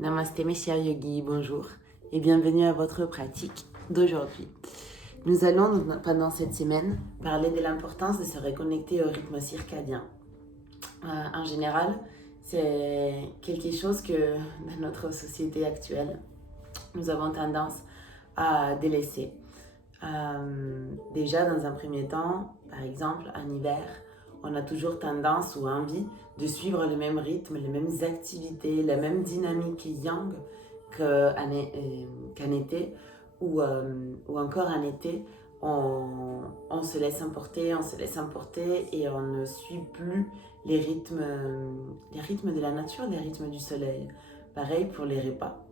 Namasté mes chers yogis, bonjour et bienvenue à votre pratique d'aujourd'hui. Nous allons pendant cette semaine parler de l'importance de se reconnecter au rythme circadien. En général, c'est quelque chose que dans notre société actuelle, nous avons tendance à délaisser. Déjà dans un premier temps, par exemple en hiver, on a toujours tendance ou envie de suivre le même rythme, les mêmes activités, la même dynamique yang qu'en été ou encore en été, on se laisse emporter et on ne suit plus les rythmes de la nature, les rythmes du soleil. Pareil pour les repas.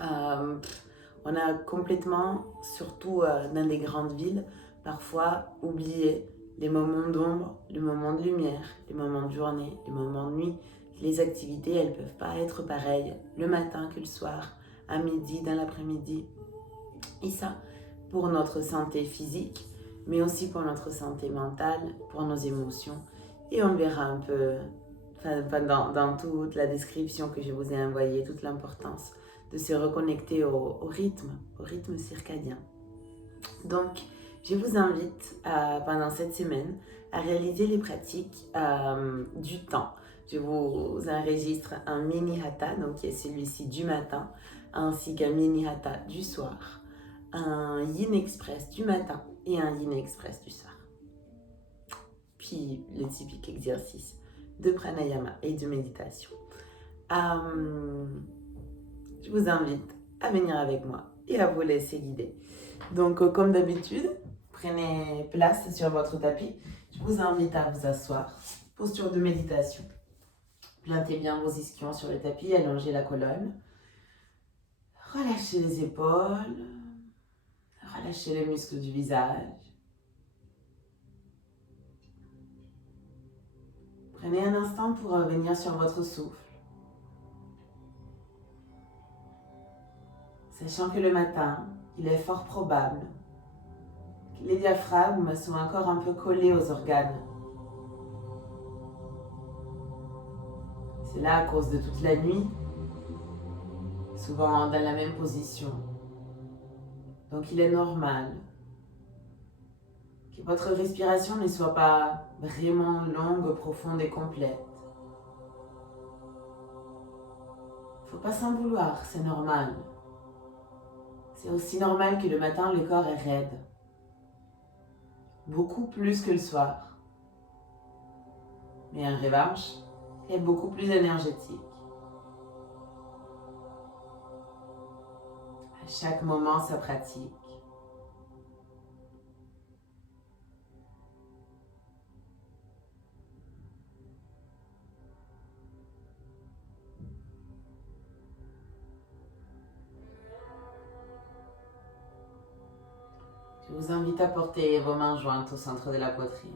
On a complètement, surtout dans les grandes villes, parfois oublié les moments d'ombre, les moments de lumière, les moments de journée, les moments de nuit. Les activités, elles ne peuvent pas être pareilles le matin que le soir, à midi, dans l'après-midi. Et ça, pour notre santé physique, mais aussi pour notre santé mentale, pour nos émotions. Et on verra un peu, dans toute la description que je vous ai envoyée, toute l'importance de se reconnecter au rythme circadien. Donc, je vous invite pendant cette semaine à réaliser les pratiques du temps. Je vous enregistre un mini hatha, donc qui est celui-ci du matin, ainsi qu'un mini hatha du soir, un yin express du matin et un yin express du soir. Puis le typique exercice de pranayama et de méditation. Je vous invite à venir avec moi et à vous laisser guider. Donc, comme d'habitude, prenez place sur votre tapis. Je vous invite à vous asseoir. Posture de méditation. Plantez bien vos ischions sur le tapis, allongez la colonne. Relâchez les épaules. Relâchez les muscles du visage. Prenez un instant pour revenir sur votre souffle. Sachant que le matin, il est fort probable que les diaphragmes sont encore un peu collés aux organes. C'est là à cause de toute la nuit, souvent dans la même position. Donc il est normal que votre respiration ne soit pas vraiment longue, profonde et complète. Il ne faut pas s'en vouloir, c'est normal. C'est aussi normal que le matin, le corps est raide. Beaucoup plus que le soir. Mais en revanche, il est beaucoup plus énergétique. À chaque moment, sa pratique. Je vous invite à porter vos mains jointes au centre de la poitrine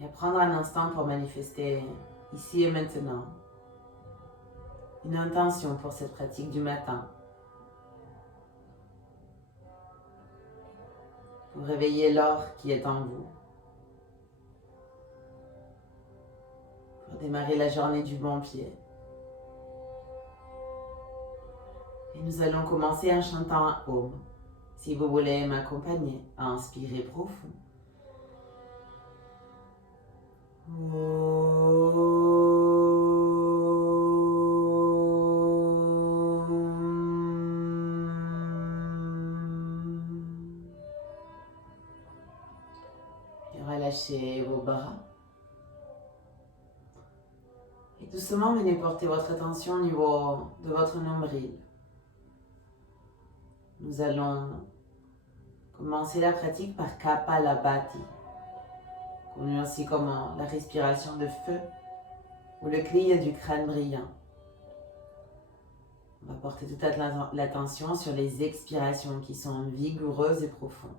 et à prendre un instant pour manifester ici et maintenant une intention pour cette pratique du matin. Pour réveiller l'or qui est en vous. Pour démarrer la journée du bon pied. Et nous allons commencer en chantant un Om. Si vous voulez m'accompagner, à inspirer profond. Et relâchez vos bras. Et doucement, venez porter votre attention au niveau de votre nombril. Nous allons commencer la pratique par Kapalabhati, connu aussi comme la respiration de feu ou le kriya du crâne brillant. On va porter toute l'attention sur les expirations qui sont vigoureuses et profondes.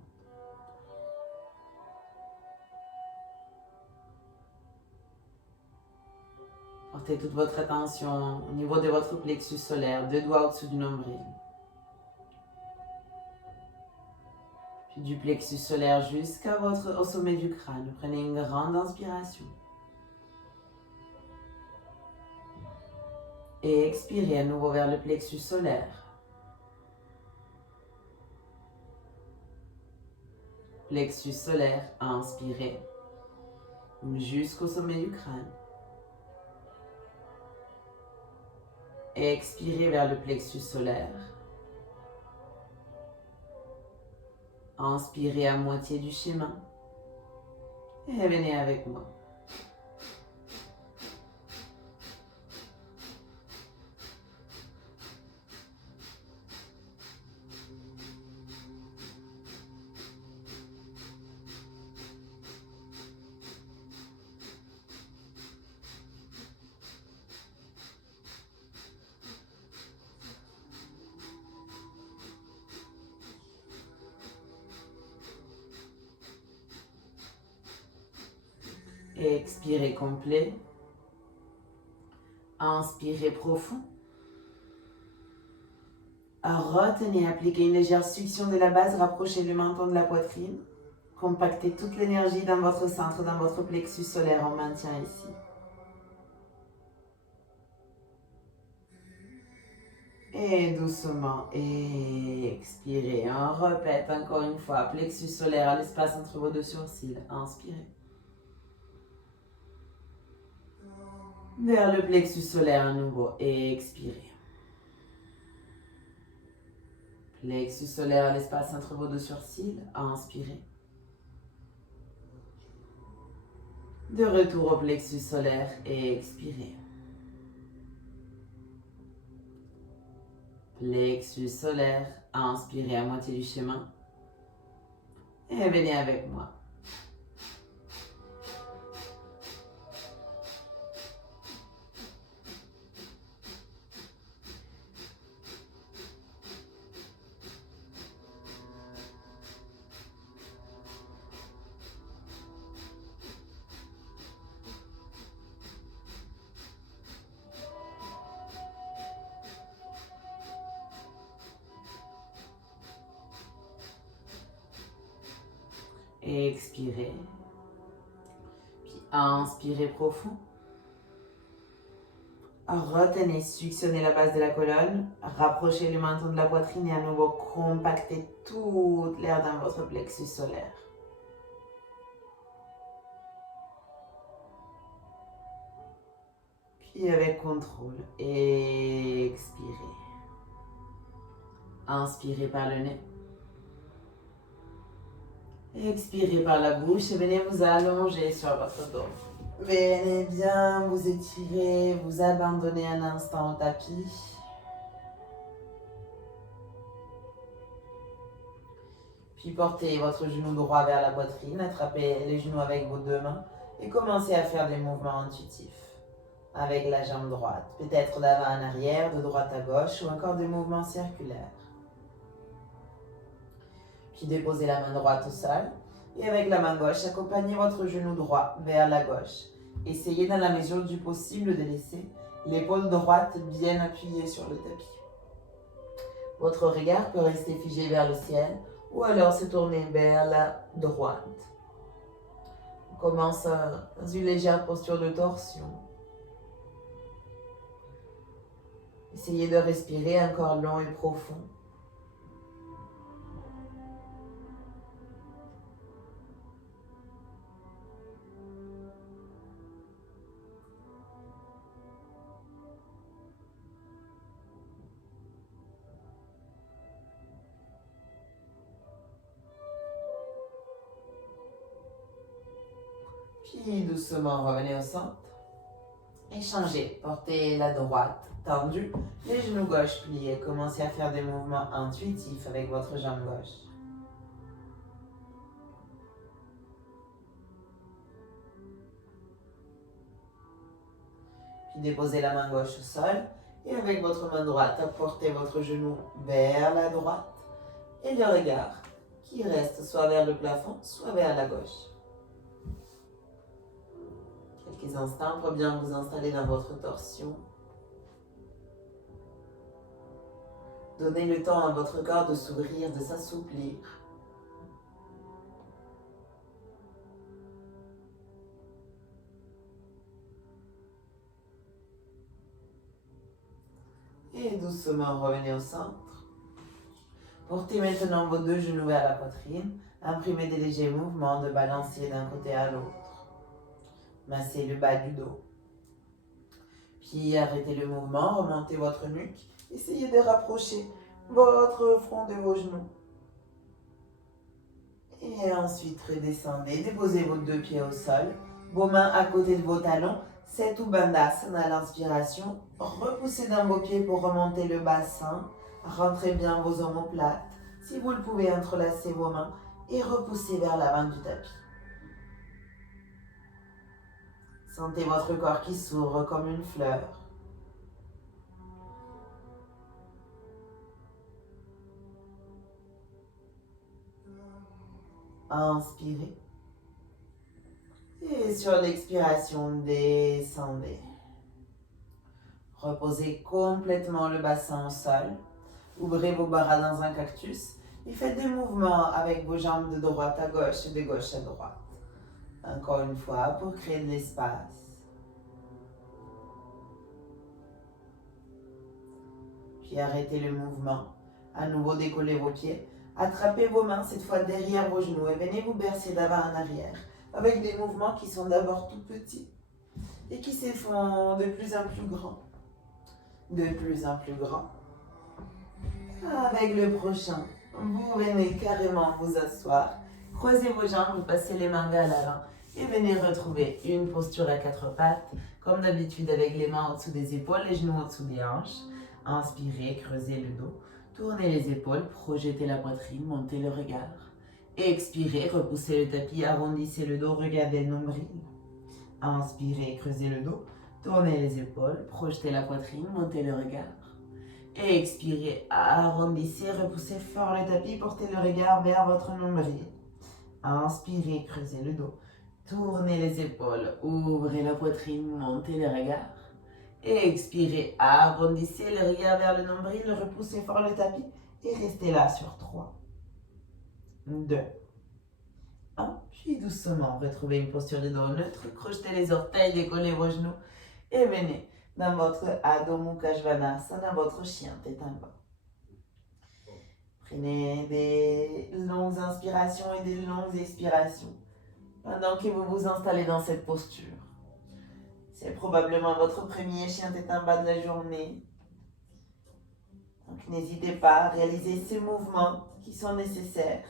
Portez toute votre attention au niveau de votre plexus solaire, 2 doigts au-dessous du nombril. Puis du plexus solaire au sommet du crâne. Prenez une grande inspiration. Et expirez à nouveau vers le plexus solaire. Plexus solaire, inspirez jusqu'au sommet du crâne. Et expirez vers le plexus solaire. Inspirez à moitié du chemin. Et venez avec moi. Et expirez complet. Inspirez profond. Retenez, appliquez une légère succion de la base, rapprochez le menton de la poitrine. Compactez toute l'énergie dans votre centre, dans votre plexus solaire, on maintient ici. Et doucement, expirez. On répète encore une fois, plexus solaire, l'espace entre vos deux sourcils. Inspirez. Vers le plexus solaire à nouveau, expirez. Plexus solaire, l'espace entre vos deux sourcils. Inspirez. De retour au plexus solaire et expirez. Plexus solaire, inspirez à moitié du chemin. Et venez avec moi. Expirez. Puis inspirez profond. Retenez, suctionnez la base de la colonne. Rapprochez le menton de la poitrine et à nouveau compactez toute l'air dans votre plexus solaire. Puis avec contrôle, expirez. Inspirez par le nez. Expirez par la bouche et venez vous allonger sur votre dos. Venez bien vous étirer, vous abandonner un instant au tapis. Puis portez votre genou droit vers la poitrine, attrapez les genoux avec vos deux mains et commencez à faire des mouvements intuitifs avec la jambe droite. Peut-être d'avant en arrière, de droite à gauche ou encore des mouvements circulaires. Puis déposez la main droite au sol et avec la main gauche, accompagnez votre genou droit vers la gauche. Essayez dans la mesure du possible de laisser l'épaule droite bien appuyée sur le tapis. Votre regard peut rester figé vers le ciel ou alors se tourner vers la droite. On commence dans une légère posture de torsion. Essayez de respirer encore long et profond. Puis doucement revenez au centre. Et changez. Portez la droite tendue, les genoux gauche pliés. Commencez à faire des mouvements intuitifs avec votre jambe gauche. Puis déposez la main gauche au sol et avec votre main droite, apportez votre genou vers la droite et le regard qui reste soit vers le plafond, soit vers la gauche. Quelques instants pour bien vous installer dans votre torsion. Donnez le temps à votre corps de s'ouvrir, de s'assouplir. Et doucement revenez au centre. Portez maintenant vos deux genoux vers la poitrine. Imprimez des légers mouvements de balancier d'un côté à l'autre. Massez le bas du dos. Puis arrêtez le mouvement, remontez votre nuque. Essayez de rapprocher votre front de vos genoux. Et ensuite redescendez, déposez vos deux pieds au sol. Vos mains à côté de vos talons. Setu Bandhasana à l'inspiration. Repoussez dans vos pieds pour remonter le bassin. Rentrez bien vos omoplates. Si vous le pouvez, entrelacez vos mains et repoussez vers l'avant du tapis. Sentez votre corps qui s'ouvre comme une fleur. Inspirez. Et sur l'expiration, descendez. Reposez complètement le bassin au sol. Ouvrez vos bras dans un cactus et faites des mouvements avec vos jambes de droite à gauche et de gauche à droite. Encore une fois, pour créer de l'espace. Puis arrêtez le mouvement. À nouveau, décollez vos pieds. Attrapez vos mains, cette fois derrière vos genoux, et venez vous bercer d'avant en arrière, avec des mouvements qui sont d'abord tout petits et qui se font de plus en plus grands. De plus en plus grands. Avec le prochain, vous venez carrément vous asseoir, croisez vos jambes, vous passez les mains vers l'avant et venez retrouver une posture à quatre pattes, comme d'habitude avec les mains au-dessous des épaules, les genoux au-dessous des hanches. Inspirez, creusez le dos, tournez les épaules, projetez la poitrine, montez le regard. Expirez, repoussez le tapis, arrondissez le dos, regardez le nombril. Inspirez, creusez le dos, tournez les épaules, projetez la poitrine, montez le regard. Expirez, arrondissez, repoussez fort le tapis, portez le regard vers votre nombril. Inspirez, creusez le dos, tournez les épaules, ouvrez la poitrine, montez le regard. Expirez, arrondissez le regard vers le nombril, repoussez fort le tapis et restez là sur 3, 2, 1. Puis doucement, retrouvez une posture de dos neutre, crochetez les orteils, décollez vos genoux et venez dans votre Adho Mukha Svanasana, votre chien tête en bas. Prenez des longues inspirations et des longues expirations pendant que vous vous installez dans cette posture. C'est probablement votre premier chien tête en bas de la journée. Donc n'hésitez pas à réaliser ces mouvements qui sont nécessaires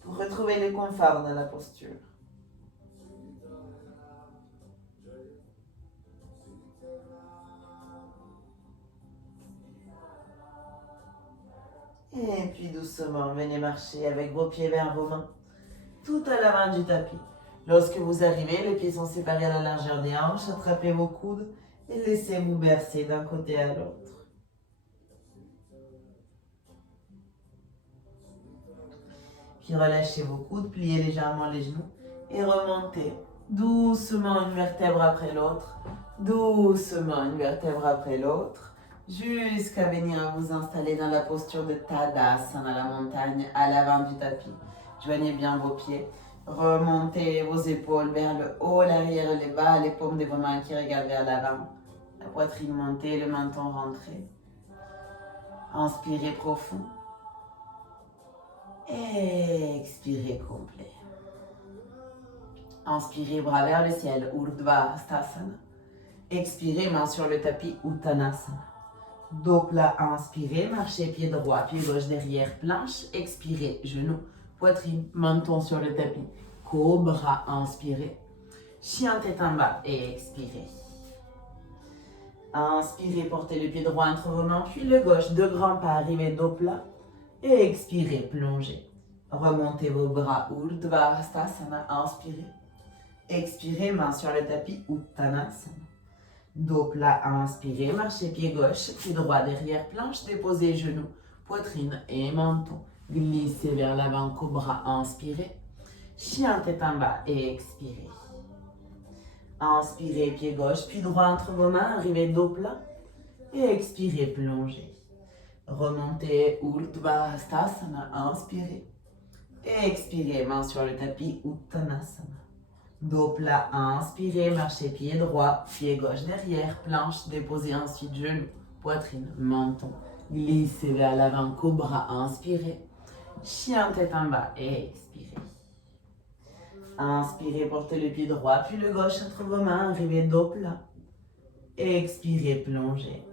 pour retrouver le confort dans la posture. Et puis doucement, venez marcher avec vos pieds vers vos mains, tout à l'avant du tapis. Lorsque vous arrivez, les pieds sont séparés à la largeur des hanches, attrapez vos coudes et laissez-vous bercer d'un côté à l'autre. Puis relâchez vos coudes, pliez légèrement les genoux et remontez doucement une vertèbre après l'autre, doucement une vertèbre après l'autre, jusqu'à venir vous installer dans la posture de Tadasana, la montagne, à l'avant du tapis. Joignez bien vos pieds, remontez vos épaules vers le haut, l'arrière et le bas, les paumes de vos mains qui regardent vers l'avant. La poitrine montée, le menton rentré. Inspirez profond. Expirez complet. Inspirez, bras vers le ciel, Urdhva Hastasana. Expirez, main sur le tapis, Uttanasana. Dos plat, inspirez, marchez pied droit, pied gauche derrière, planche. Expirez, genoux, poitrine, menton sur le tapis. Cobra, inspirez. Chien tête en bas, et expirez. Inspirez, portez le pied droit entre vos mains, puis le gauche, deux grands pas, arrivez dos plat. Et expirez, plongez. Remontez vos bras, Urdhva Hastasana, inspirez. Expirez, main sur le tapis, Uttanasana. Dos plat, inspirez, marchez pied gauche, pied droit derrière, planche, déposez genoux, poitrine et menton. Glissez vers l'avant, cobra, inspirez. Chien tête en bas et expirez. Inspirez, pied gauche, puis droit entre vos mains, arrivez dos plat. Et expirez, plongez. Remontez, Urdhva Hastasana, inspirez. Et expirez, main sur le tapis, Uttanasana. Dos plat, inspirez, marchez pied droit, pied gauche derrière, planche, déposez ensuite genoux, poitrine, menton. Glissez vers l'avant, cobra, inspirez. Chien tête en bas, expirez. Inspirez, portez le pied droit, puis le gauche entre vos mains, arrivez dos plat. Expirez, plongez.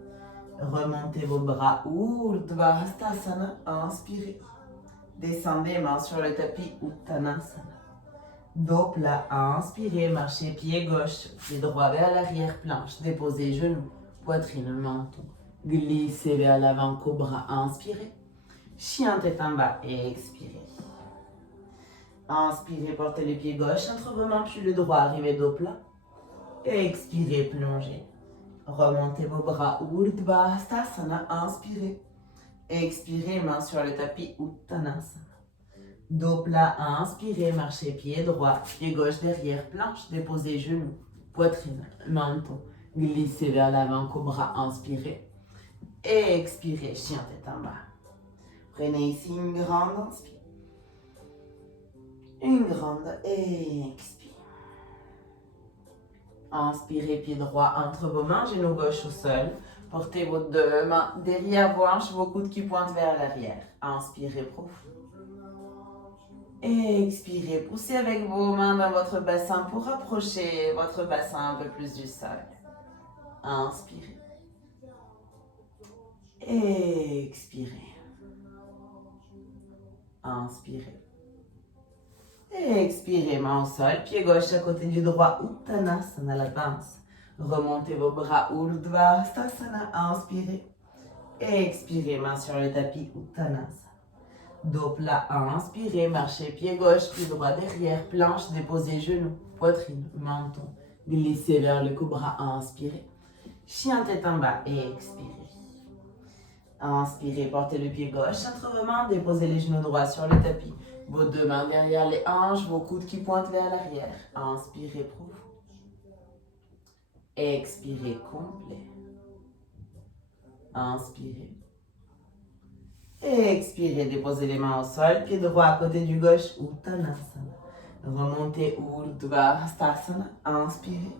Remontez vos bras, Urdhva Hastasana, inspirez. Descendez, main sur le tapis, Uttanasana. Dos plat, inspirez, marchez pied gauche, pied droit vers l'arrière, planche, déposez genoux, poitrine, menton. Glissez vers l'avant, cobra, inspirez. Chien tête en bas, expirez. Inspirez, portez le pied gauche entre vos mains, puis le droit, arrivez dos plat. Expirez, plongez. Remontez vos bras, Urdhva Hastasana, inspirez. Expirez, main sur le tapis, Uttanasana. Dos plat, inspirez, marchez pied droit, pied gauche derrière, planche, déposez genoux, poitrine, menton. Glissez vers l'avant, cobra, inspirez. Expirez, chien tête en bas. Prenez ici une grande inspire. Une grande expire. Inspirez, pied droit entre vos mains, genou gauche au sol. Portez vos deux mains derrière vos hanches, vos coudes qui pointent vers l'arrière. Inspirez profond. Expirez, poussez avec vos mains dans votre bassin pour rapprocher votre bassin un peu plus du sol. Inspirez. Expirez. Inspirez. Expirez, main au sol, pied gauche à côté du droit, Uttanasana, la pince. Remontez vos bras, Urdhva Hastasana, inspirez. Expirez, main sur le tapis, Uttanasana. Dos plat, inspirez, marchez pied gauche, pied droit derrière, planche, déposez genoux, poitrine, menton. Glissez vers le cobra, inspirez. Chien tête en bas, expirez. Inspirez, portez le pied gauche entre vos mains, déposez les genoux droits sur le tapis. Vos deux mains derrière les hanches, vos coudes qui pointent vers l'arrière. Inspirez profond. Expirez complet. Inspirez. Expirez, déposez les mains au sol, pied droit à côté du gauche, Uttanasana. Remontez Urdhva Hastasana, inspirez.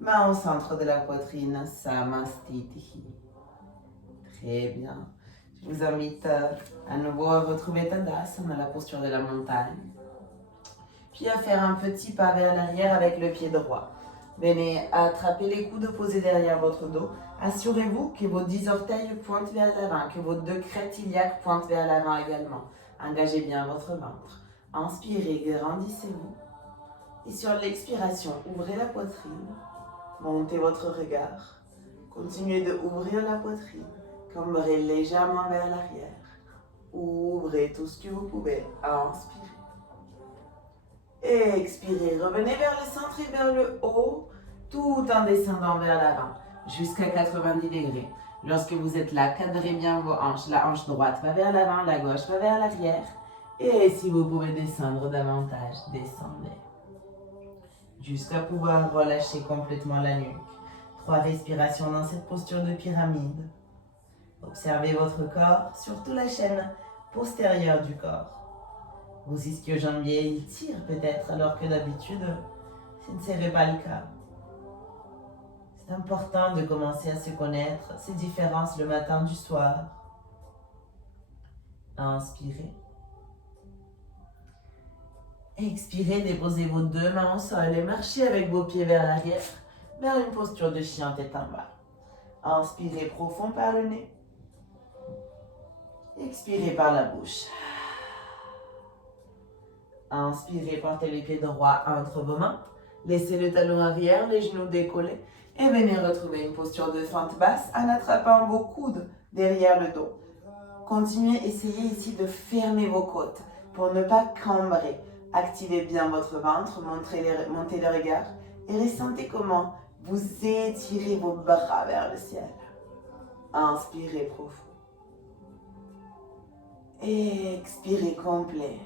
Main au centre de la poitrine, Samastiti. Très bien. Je vous invite à nouveau à retrouver Tadasana, la posture de la montagne. Puis à faire un petit pas vers l'arrière avec le pied droit. Venez attraper les coudes posés derrière votre dos. Assurez-vous que vos 10 orteils pointent vers l'avant, que vos 2 crêtes iliaques pointent vers l'avant également. Engagez bien votre ventre. Inspirez, grandissez-vous. Et sur l'expiration, ouvrez la poitrine. Montez votre regard. Continuez de ouvrir la poitrine. Cambrez légèrement vers l'arrière. Ouvrez tout ce que vous pouvez. Inspirez. Expirez. Revenez vers le centre et vers le haut, tout en descendant vers l'avant, jusqu'à 90 degrés. Lorsque vous êtes là, cadrez bien vos hanches. La hanche droite va vers l'avant, la gauche va vers l'arrière. Et si vous pouvez descendre davantage, descendez. Jusqu'à pouvoir relâcher complètement la nuque. 3 respirations dans cette posture de pyramide. Observez votre corps, surtout la chaîne postérieure du corps. Vos ischio-jambiers, ils tirent peut-être alors que d'habitude, ce ne serait pas le cas. C'est important de commencer à se connaître, ces différences le matin du soir. Inspirez. Expirez, déposez vos 2 mains au sol et marchez avec vos pieds vers l'arrière, vers une posture de chien tête en bas. Inspirez profond par le nez. Expirez par la bouche. Inspirez, portez les pieds droits entre vos mains. Laissez le talon arrière, les genoux décollés. Et venez retrouver une posture de fente basse en attrapant vos coudes derrière le dos. Continuez, essayez ici de fermer vos côtes pour ne pas cambrer. Activez bien votre ventre, montez le regard et ressentez comment vous étirez vos bras vers le ciel. Inspirez profond. Expirez complet.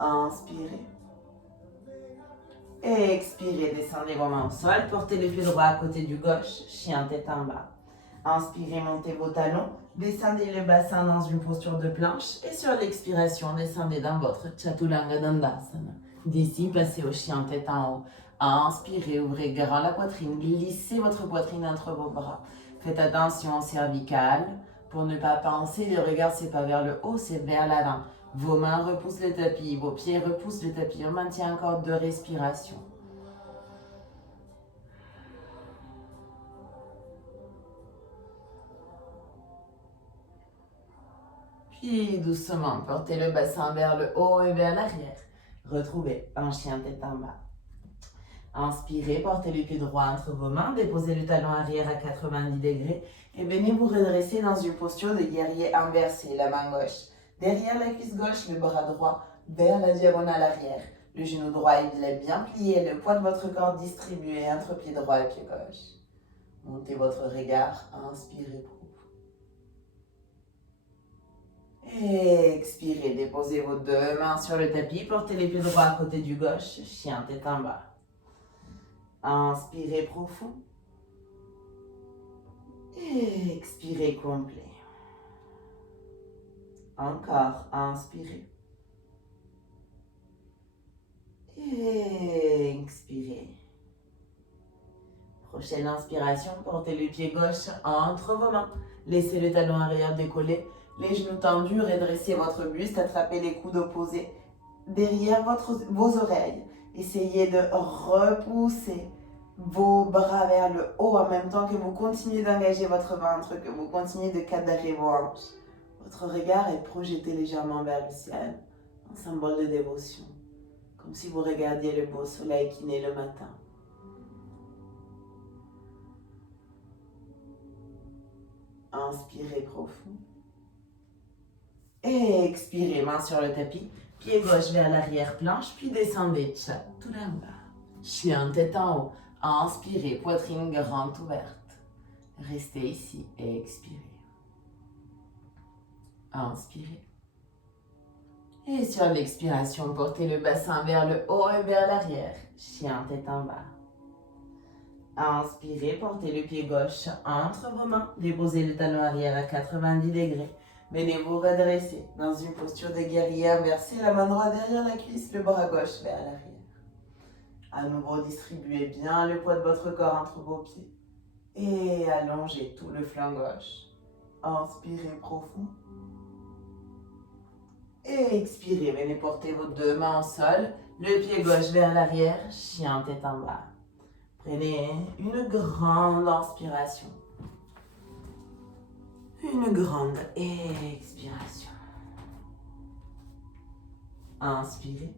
Inspirez. Expirez, descendez vos mains au sol, portez les pieds droits à côté du gauche, chien tête en bas. Inspirez, montez vos talons, descendez le bassin dans une posture de planche et sur l'expiration, descendez dans votre Chaturanga Dandasana. D'ici, passez au chien tête en haut. Inspirez, ouvrez grand la poitrine, glissez votre poitrine entre vos bras. Faites attention au cervical pour ne pas penser, le regard c'est pas vers le haut, c'est vers l'avant. Vos mains repoussent le tapis, vos pieds repoussent le tapis. On maintient encore 2 respirations. Puis doucement, portez le bassin vers le haut et vers l'arrière. Retrouvez un chien tête en bas. Inspirez, portez le pied droit entre vos mains, déposez le talon arrière à 90 degrés et venez vous redresser dans une posture de guerrier inversé, la main gauche. Derrière la cuisse gauche, le bras droit vers la diagonale arrière. Le genou droit il est bien plié, le poids de votre corps distribué entre pied droit et pied gauche. Montez votre regard, inspirez profond. Expirez, déposez vos 2 mains sur le tapis, portez les pieds droits à côté du gauche, chien tête en bas. Inspirez profond. Expirez complet. Encore, inspirez. Expirez. Prochaine inspiration, portez le pied gauche entre vos mains. Laissez le talon arrière décoller, les genoux tendus, redressez votre buste, attrapez les coudes opposés derrière vos oreilles. Essayez de repousser vos bras vers le haut en même temps que vous continuez d'engager votre ventre, que vous continuez de cadrer vos hanches. Votre regard est projeté légèrement vers le ciel, un symbole de dévotion, comme si vous regardiez le beau soleil qui naît le matin. Inspirez profond. Expirez, main sur le tapis, pied gauche vers l'arrière-planche, puis descendez, chaturanga. Chien tête en haut. Inspirez, poitrine grande ouverte. Restez ici et expirez. Inspirez. Et sur l'expiration, portez le bassin vers le haut et vers l'arrière. Chien tête en bas. Inspirez, portez le pied gauche entre vos mains. Déposez le talon arrière à 90 degrés. Venez vous redresser dans une posture de guerrier inversé. La main droite derrière la cuisse, le bras gauche vers l'arrière. À nouveau, distribuez bien le poids de votre corps entre vos pieds. Et allongez tout le flanc gauche. Inspirez profond. Et expirez, venez porter vos 2 mains au sol. Le pied gauche vers l'arrière, chien tête en bas. Prenez une grande inspiration. Une grande expiration. Inspirez.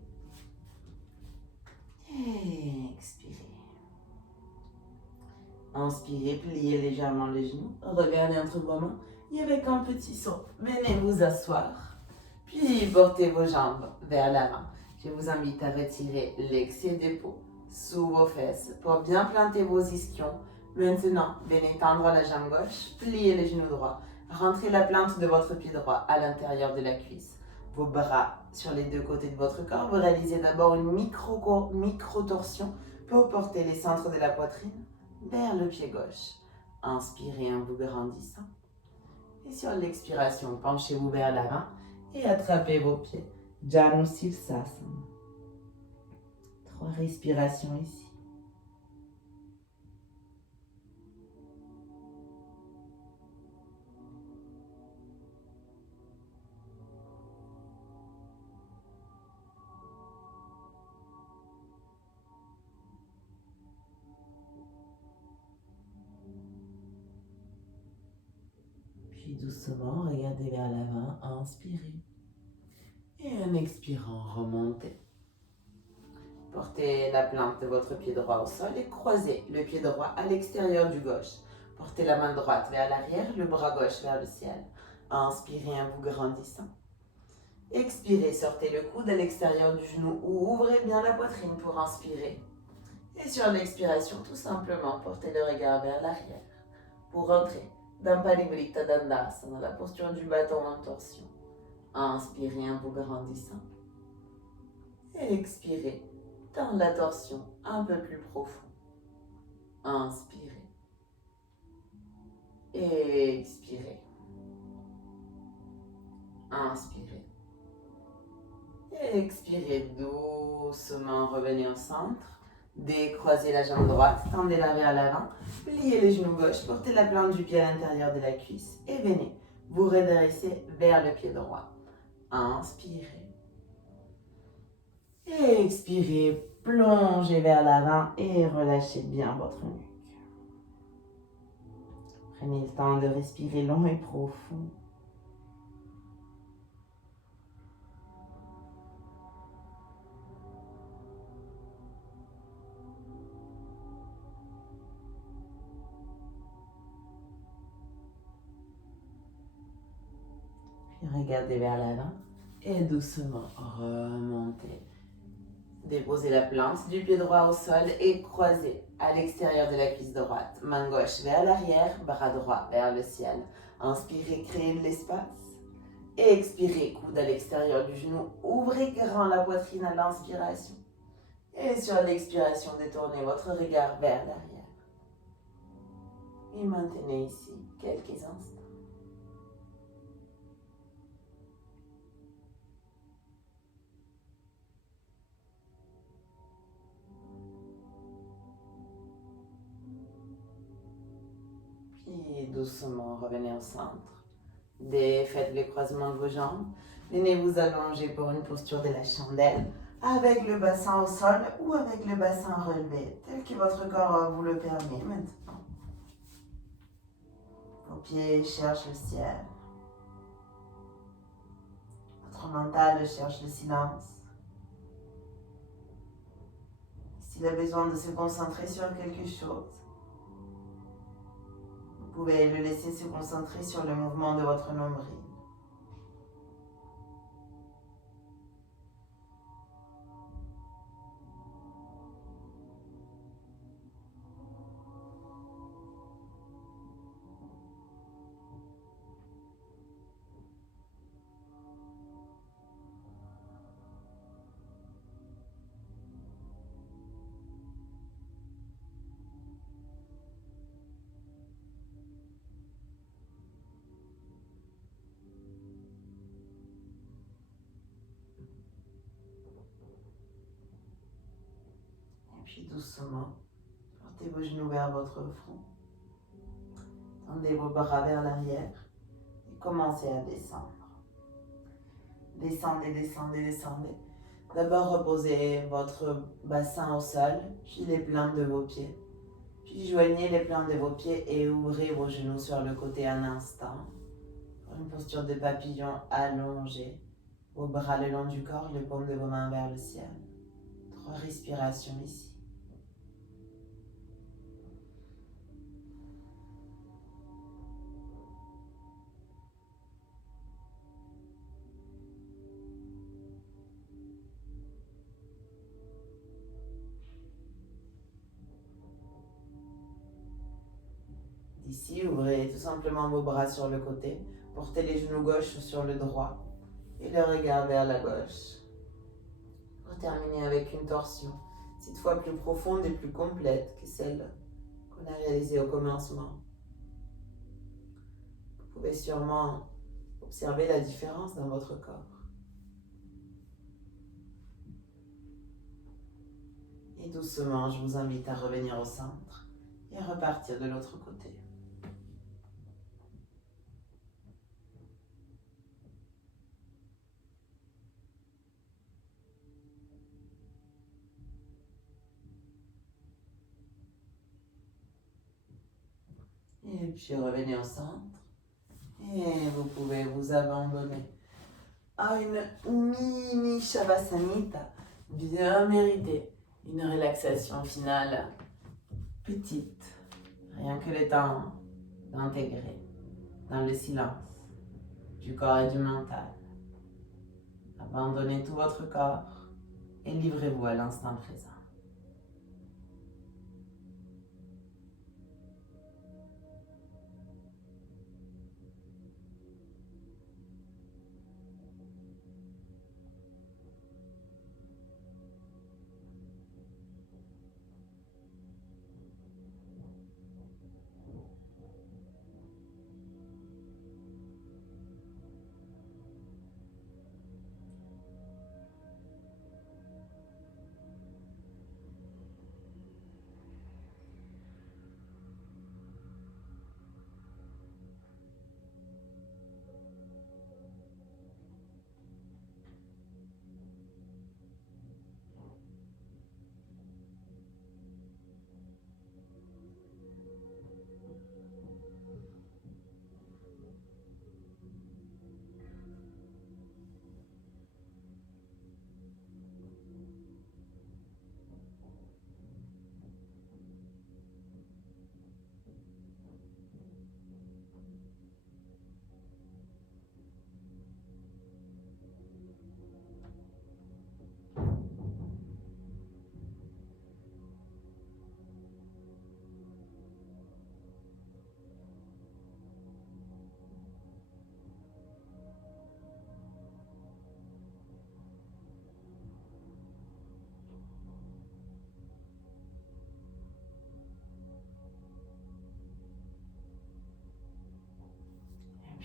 Expirez. Inspirez, pliez légèrement les genoux. Regardez entre vos mains et avec un petit saut, venez vous asseoir. Puis portez vos jambes vers l'avant. Je vous invite à retirer l'excès de peau sous vos fesses pour bien planter vos ischions. Maintenant, venez tendre la jambe gauche, pliez les genoux droits. Rentrez la plante de votre pied droit à l'intérieur de la cuisse. Vos bras sur les 2 côtés de votre corps. Vous réalisez d'abord une micro-torsion pour porter les centres de la poitrine vers le pied gauche. Inspirez en vous grandissant. Et sur l'expiration, penchez-vous vers l'avant et attrapez vos pieds. Janu Sirsasana. 3 respirations ici. Puis doucement, regardez vers l'avant, inspirez. Et en expirant, remontez. Portez la plante de votre pied droit au sol et croisez le pied droit à l'extérieur du gauche. Portez la main droite vers l'arrière, le bras gauche vers le ciel. Inspirez en vous grandissant. Expirez, sortez le coude à l'extérieur du genou ou ouvrez bien la poitrine pour inspirer. Et sur l'expiration, tout simplement, portez le regard vers l'arrière pour rentrer dans Parivrtta Dandasana, la posture du bâton en torsion. Inspirez en vous grandissant. Et expirez dans la torsion un peu plus profond. Inspirez. Et expirez. Inspirez. Et expirez doucement, revenez au centre. Décroisez la jambe droite, tendez-la vers l'avant, pliez le genou gauche, portez la plante du pied à l'intérieur de la cuisse et venez vous redresser vers le pied droit. Inspirez. Expirez, plongez vers l'avant et relâchez bien votre nuque. Prenez le temps de respirer long et profond. Puis regardez vers l'avant et doucement remontez. Déposez la plante du pied droit au sol et croisez à l'extérieur de la cuisse droite. Main gauche vers l'arrière, bras droit vers le ciel. Inspirez, créez de l'espace. Et expirez, coude à l'extérieur du genou. Ouvrez grand la poitrine à l'inspiration. Et sur l'expiration, détournez votre regard vers l'arrière. Et maintenez ici quelques instants. Puis doucement, revenez au centre. Faites le croisement de vos jambes. Venez vous allonger pour une posture de la chandelle, avec le bassin au sol ou avec le bassin relevé, tel que votre corps vous le permet maintenant. Vos pieds cherchent le ciel. Votre mental cherche le silence. S'il a besoin de se concentrer sur quelque chose, vous pouvez le laisser se concentrer sur le mouvement de votre nombril. Et puis doucement, portez vos genoux vers votre front. Tendez vos bras vers l'arrière et commencez à descendre. Descendez, descendez, descendez. D'abord, reposez votre bassin au sol, puis les plantes de vos pieds. Puis joignez les plantes de vos pieds et ouvrez vos genoux sur le côté un instant. Pour une posture de papillon allongée. Vos bras le long du corps, les paumes de vos mains vers le ciel. 3 respirations ici. D'ici, ouvrez tout simplement vos bras sur le côté. Portez les genoux gauche sur le droit et le regard vers la gauche. Pour terminer avec une torsion, cette fois plus profonde et plus complète que celle qu'on a réalisée au commencement. Vous pouvez sûrement observer la différence dans votre corps. Et doucement, je vous invite à revenir au centre et à repartir de l'autre côté. Et puis revenez au centre. Et vous pouvez vous abandonner à une mini Shavasanita bien méritée. Une relaxation finale petite, rien que le temps d'intégrer dans le silence du corps et du mental. Abandonnez tout votre corps et livrez-vous à l'instant présent.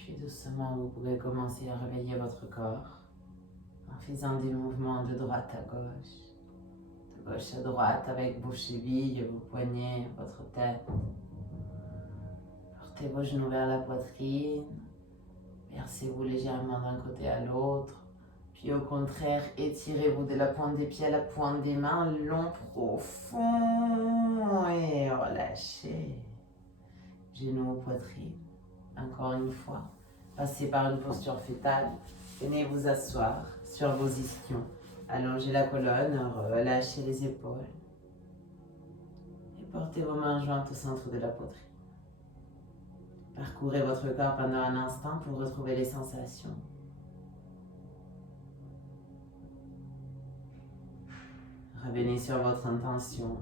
Puis doucement, vous pouvez commencer à réveiller votre corps en faisant des mouvements de droite à gauche à droite avec vos chevilles, vos poignets, votre tête. Portez vos genoux vers la poitrine, versez-vous légèrement d'un côté à l'autre. Puis au contraire, étirez-vous de la pointe des pieds à la pointe des mains, long, profond et relâchez. Genoux, poitrine. Encore une fois, passez par une posture fétale. Venez vous asseoir sur vos ischions. Allongez la colonne, relâchez les épaules. Et portez vos mains jointes au centre de la poitrine. Parcourez votre corps pendant un instant pour retrouver les sensations. Revenez sur votre intention.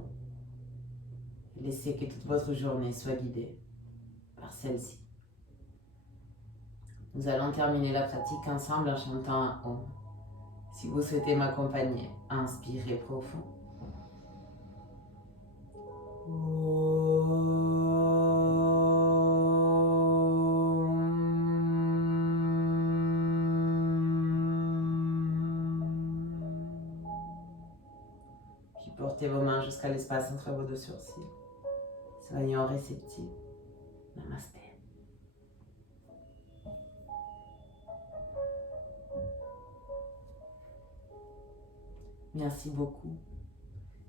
Et laissez que toute votre journée soit guidée par celle-ci. Nous allons terminer la pratique ensemble en chantant un Om. Si vous souhaitez m'accompagner, inspirez profond. Puis portez vos mains jusqu'à l'espace entre vos deux sourcils. Soyons réceptifs. Namasté. Merci beaucoup.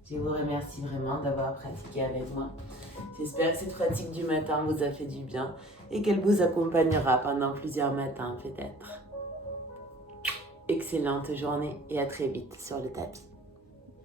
Je vous remercie vraiment d'avoir pratiqué avec moi. J'espère que cette pratique du matin vous a fait du bien et qu'elle vous accompagnera pendant plusieurs matins peut-être. Excellente journée et à très vite sur le tapis.